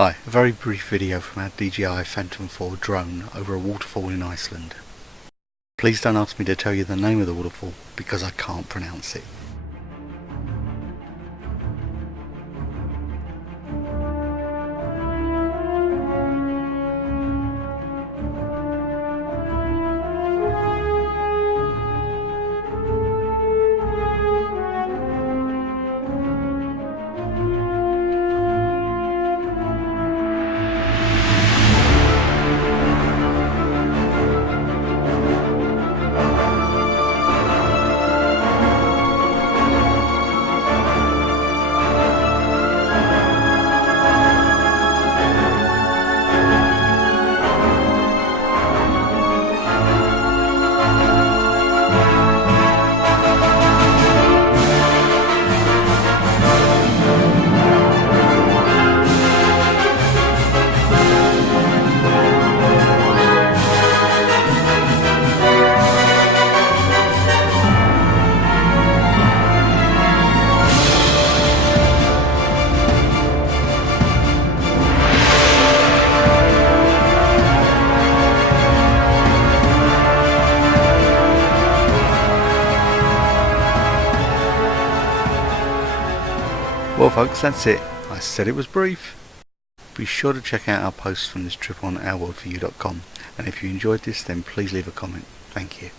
Hi, a very brief video from our DJI Phantom 4 drone over a waterfall in Iceland. Please don't ask me to tell you the name of the waterfall because I can't pronounce it. Well folks, that's it. I said it was brief. Be sure to check out our posts from this trip on ourworldforyou.com, and if you enjoyed this then please leave a comment. Thank you.